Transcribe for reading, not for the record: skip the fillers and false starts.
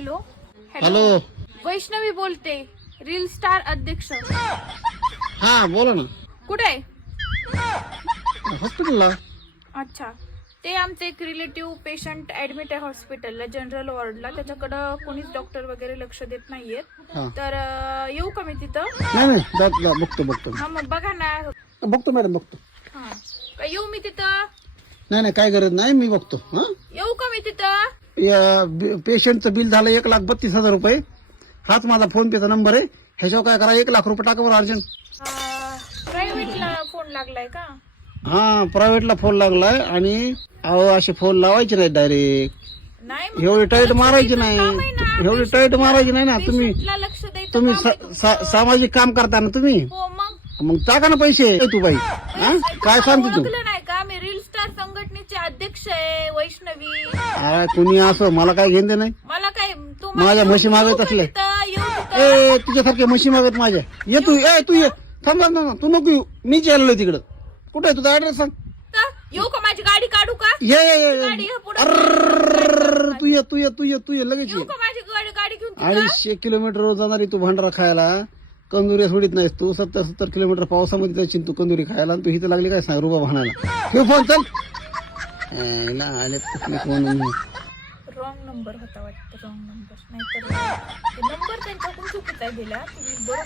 Hello hello. Vaishnavi बोलते, reel star अध्यक्ष. हा बोला ना. कुठे आहे? हॉस्पिटलला. अच्छा, ते आमचे एक रिलेटिव्ह पेशंट ऍडमिट आहे हॉस्पिटलला, जनरल वॉर्डला. त्याच्याकडं कोणीच डॉक्टर वगैरे लक्ष देत नाहीयेत. हा. तर येऊ का मी तिथं? नाही बघतो हा मग बघा ना. बघतो मॅडम बघतो. हा, का येऊ मी तिथं? नाही काय गरज नाही, मी बघतो. हा, येऊ का मी तिथं? या पेशंटचं बिल झालं 1,32,000 रुपये. हाच माझा फोन पेचा नंबर आहे. ह्याच्यावर काय करा, 1 लाख रुपये टाका बरं अर्जंट. प्रायव्हेटला फोन लागलाय का? हा, प्रायव्हेटला फोन लागलाय. आणि अहो असे फोन लावायचे नाही डायरेक्ट. नाही एवढी टाईट मारायची नाही, एवढी टाईट मारायची नाही ना. पेशंटला लक्ष द्यायचं तुम्ही काम आहे तुमचं. सामाजिक काम करता ना तुम्ही. हो मग टाका ना पैसे. तू बाई हा? काय सांगते तू? ओळखलं नाही का? मी रील स्टार संघटनेचे अध्यक्ष आहे, वैष्णवी. कुणी असं मला काय घेणं नाही. मला काय माझ्या म्हशी मागत असले. तुझ्यासारखे म्हशी मागत माझ्या. ये तू ये. थांब तू नको येऊ. मी चाललोय तिकडं. कुठे आहे तुझा ऍड्रेस सांग. येऊ का? माझी गाडी काढू का? ये गाडी पुढे तू ये लगेच येऊ ये. का? माझी गाडी घेऊन तिथं? 250 किलोमीटर जाणारी तू भांडारा खायला. कंदुरी सोडित नाहीस तू. 70 किलोमीटर पावसामध्ये जायची तू कंदुरी खायला. आणि तू इथं लागली काय सांग रुबा भाणायला. ठेव फोन चल. आले फोन. रॉंग नंबर होता वाटतं. Wrong number. नाहीतर नंबर त्यांच्याकडून चुकीचा दिला. तुम्ही बरोबर